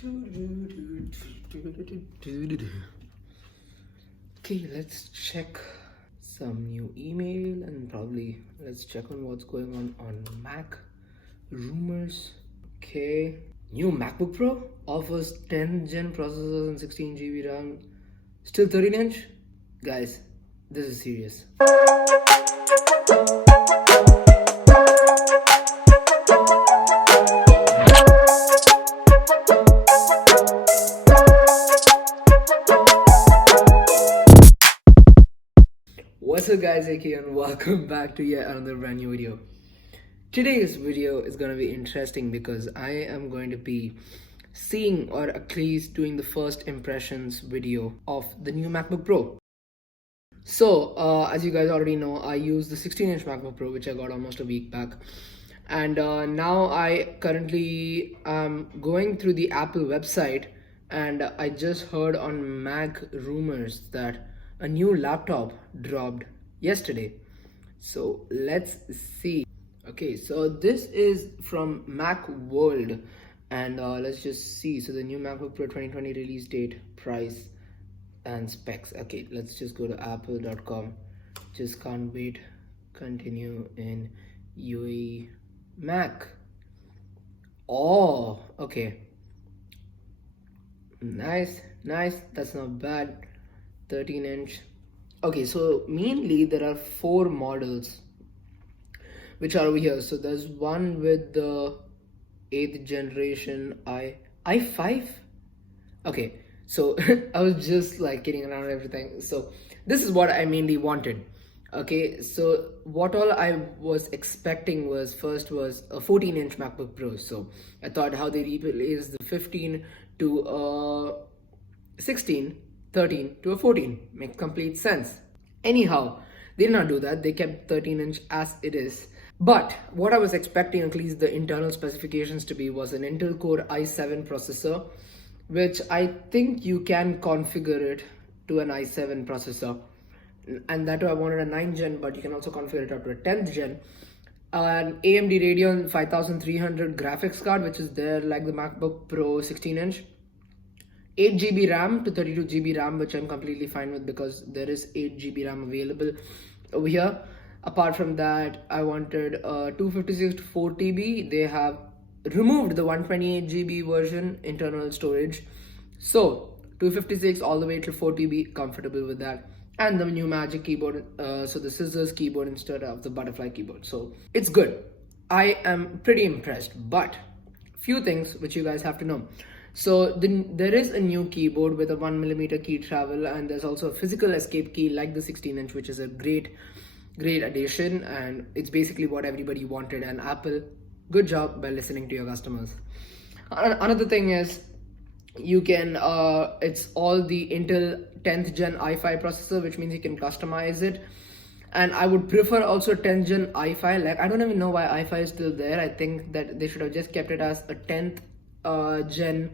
Okay, let's check some new email and probably let's check on what's going on Mac rumors. Okay, new MacBook Pro offers 10th gen processors and 16 GB RAM, still 13-inch. Guys, this is serious. What's up guys, AK, and welcome back to yet another brand new video. Today's video is going to be interesting because I am going to be seeing, or at least doing, the first impressions video of the new MacBook Pro. So as you guys already know, I use the 16-inch MacBook Pro, which I got almost a week back, and now I currently am going through the Apple website, and I just heard on Mac rumors that a new laptop dropped yesterday. So let's see. Okay, so this is from Mac World, and let's just see. So the new MacBook Pro 2020 release date, price and specs. Okay, let's just go to apple.com. Just can't wait. Continue in UAE. Mac. Oh, okay. Nice. That's not bad. 13-inch. Okay, so mainly there are 4 models which are over here. So there's one with the 8th generation i5. Okay, so I was just like kidding around and everything. So this is what I mainly wanted. Okay, so what all I was expecting was, first was a 14-inch MacBook Pro. So I thought how they replaced the 15 to a 16, 13 to a 14 makes complete sense. Anyhow, they did not do that. They kept 13-inch as it is. But what I was expecting, at least the internal specifications to be, was an Intel Core i7 processor, which I think you can configure it to an i7 processor. And that too, I wanted a 9th gen, but you can also configure it up to a 10th gen. An AMD Radeon 5300 graphics card, which is there like the MacBook Pro 16-inch. 8GB RAM to 32GB RAM, which I'm completely fine with because there is 8GB RAM available over here. Apart from that, I wanted 256 to 4TB. They have removed the 128GB version internal storage. So 256 all the way to 4TB, comfortable with that. And the new Magic keyboard, so the scissors keyboard instead of the butterfly keyboard. So it's good. I am pretty impressed, but few things which you guys have to know. So there is a new keyboard with a 1mm key travel, and there's also a physical escape key like the 16-inch, which is a great addition, and it's basically what everybody wanted. And Apple, good job by listening to your customers. Another thing is, you can it's all the Intel 10th gen i5 processor, which means you can customize it. And I would prefer also 10th gen i5. Like, I don't even know why i5 is still there. I think that they should have just kept it as a 10th gen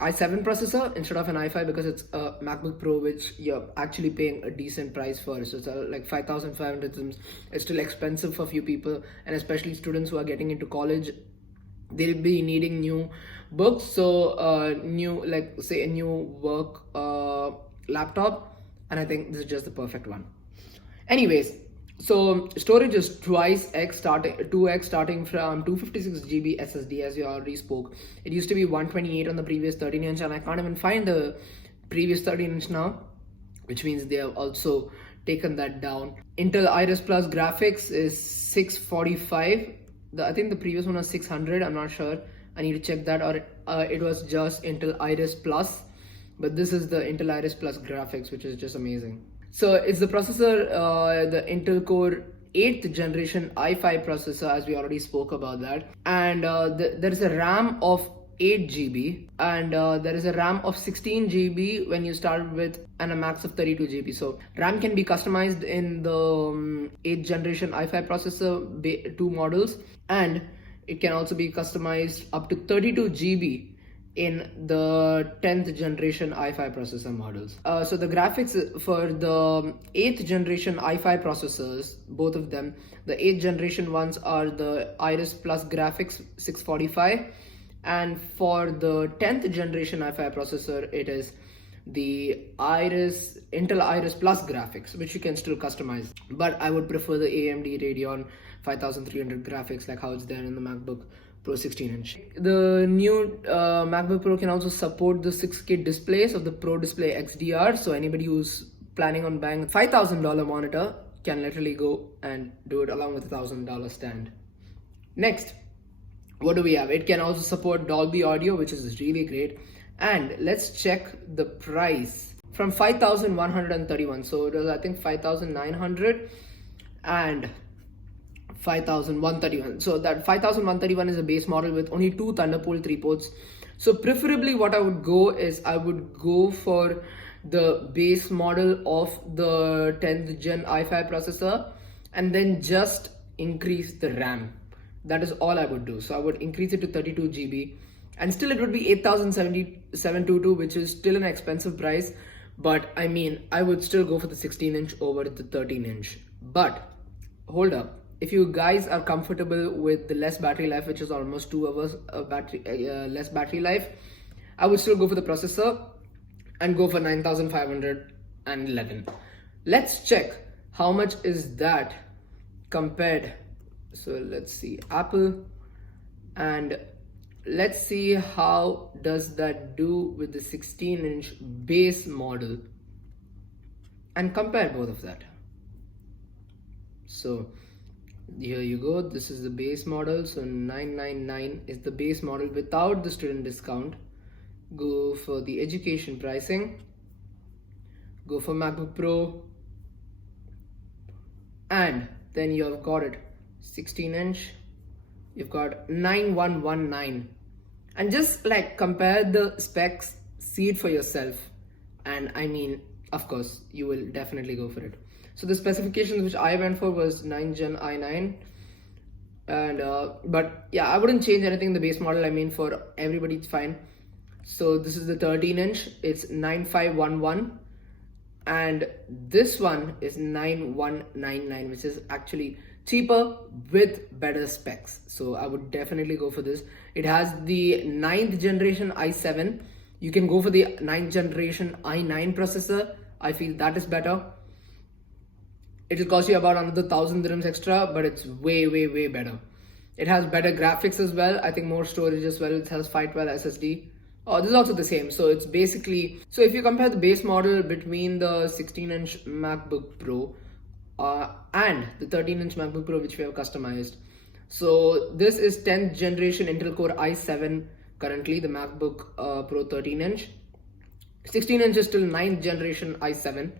i7 processor instead of an i5, because it's a MacBook Pro which you're actually paying a decent price for. So it's like 5,500. It's still expensive for few people, and especially students who are getting into college. They'll be needing new books, so new, like say, a new work laptop, and I think this is just the perfect one. Anyways, so storage is 2x starting from 256GB SSD, as you already spoke. It used to be 128 on the previous 13-inch, and I can't even find the previous 13-inch now, which means they have also taken that down. Intel Iris Plus graphics is 645. I think the previous one was 600. I'm not sure. I need to check that, or it was just Intel Iris Plus. But this is the Intel Iris Plus graphics, which is just amazing. So it's the processor, the Intel Core 8th generation i5 processor, as we already spoke about that. And there is a RAM of 8GB, and there is a RAM of 16GB when you start with, and a max of 32GB. So RAM can be customized in the 8th generation i5 processor, 2 models, and it can also be customized up to 32GB in the 10th generation i5 processor models. So the graphics for the 8th generation i5 processors, both of them, the 8th generation ones are the Iris Plus graphics 645, And for the 10th generation i5 processor, it is the Intel Iris Plus graphics, which you can still customize. But I would prefer the AMD Radeon 5300 graphics, like how it's there in the MacBook Pro 16-inch. The new MacBook Pro can also support the 6K displays of the Pro Display XDR. So anybody who's planning on buying a $5,000 monitor can literally go and do it along with a $1,000 stand. Next, what do we have? It can also support Dolby Audio, which is really great. And let's check the price from 5,131. So it was, I think, 5,900 and 5,131. So that 5,131 is a base model with only 2 Thunderbolt 3 ports. So preferably what I would go is, I would go for the base model of the 10th gen i5 processor and then just increase the RAM. That is all I would do. So I would increase it to 32 GB and still it would be 8,722, which is still an expensive price. But I mean, I would still go for the 16-inch over the 13-inch. But hold up, if you guys are comfortable with the less battery life, which is almost 2 hours of less battery life, I would still go for the processor and go for 9,511. Let's check how much is that compared. So let's see Apple, and let's see how does that do with the 16-inch base model and compare both of that. So here you go, this is the base model. So 999 is the base model without the student discount. Go for the education pricing, go for MacBook Pro, and then you have got it 16-inch, you've got 9119. And just like compare the specs, see it for yourself, and I mean, of course you will definitely go for it. So the specifications which I went for was 9th gen i9, and but yeah, I wouldn't change anything in the base model. I mean, for everybody it's fine. So this is the 13-inch, it's 9511, and this one is 9199, which is actually cheaper with better specs. So I would definitely go for this. It has the 9th generation i7. You can go for the 9th generation i9 processor. I feel that is better. It'll cost you about another 1,000 dirhams extra, but it's way better. It has better graphics as well. I think more storage as well. It has 512 SSD. Oh, this is also the same. So it's basically, so if you compare the base model between the 16-inch MacBook Pro and the 13-inch MacBook Pro, which we have customized. So this is 10th generation Intel Core i7 currently, the MacBook Pro 13-inch. 16-inch is still 9th generation i7.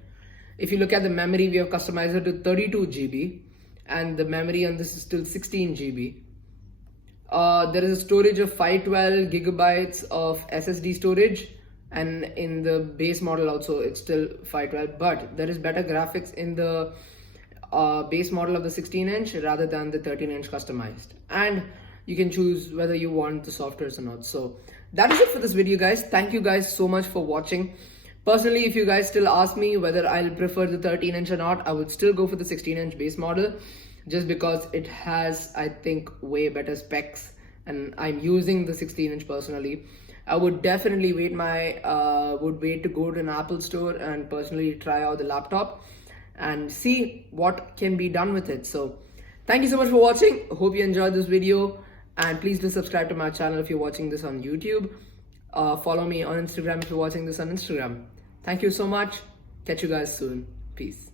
If you look at the memory, we have customized it to 32 GB, and the memory on this is still 16 GB. There is a storage of 512 gigabytes of SSD storage, and in the base model also it's still 512, but there is better graphics in the base model of the 16-inch rather than the 13-inch customized, and you can choose whether you want the softwares or not. So that is it for this video, guys. Thank you guys so much for watching. Personally, if you guys still ask me whether I'll prefer the 13-inch or not, I would still go for the 16-inch base model, just because it has, I think, way better specs, and I'm using the 16-inch personally. I would definitely wait to go to an Apple store and personally try out the laptop and see what can be done with it. So thank you so much for watching. Hope you enjoyed this video, and please do subscribe to my channel if you're watching this on YouTube. Follow me on Instagram if you're watching this on Instagram. Thank you so much. Catch you guys soon. Peace.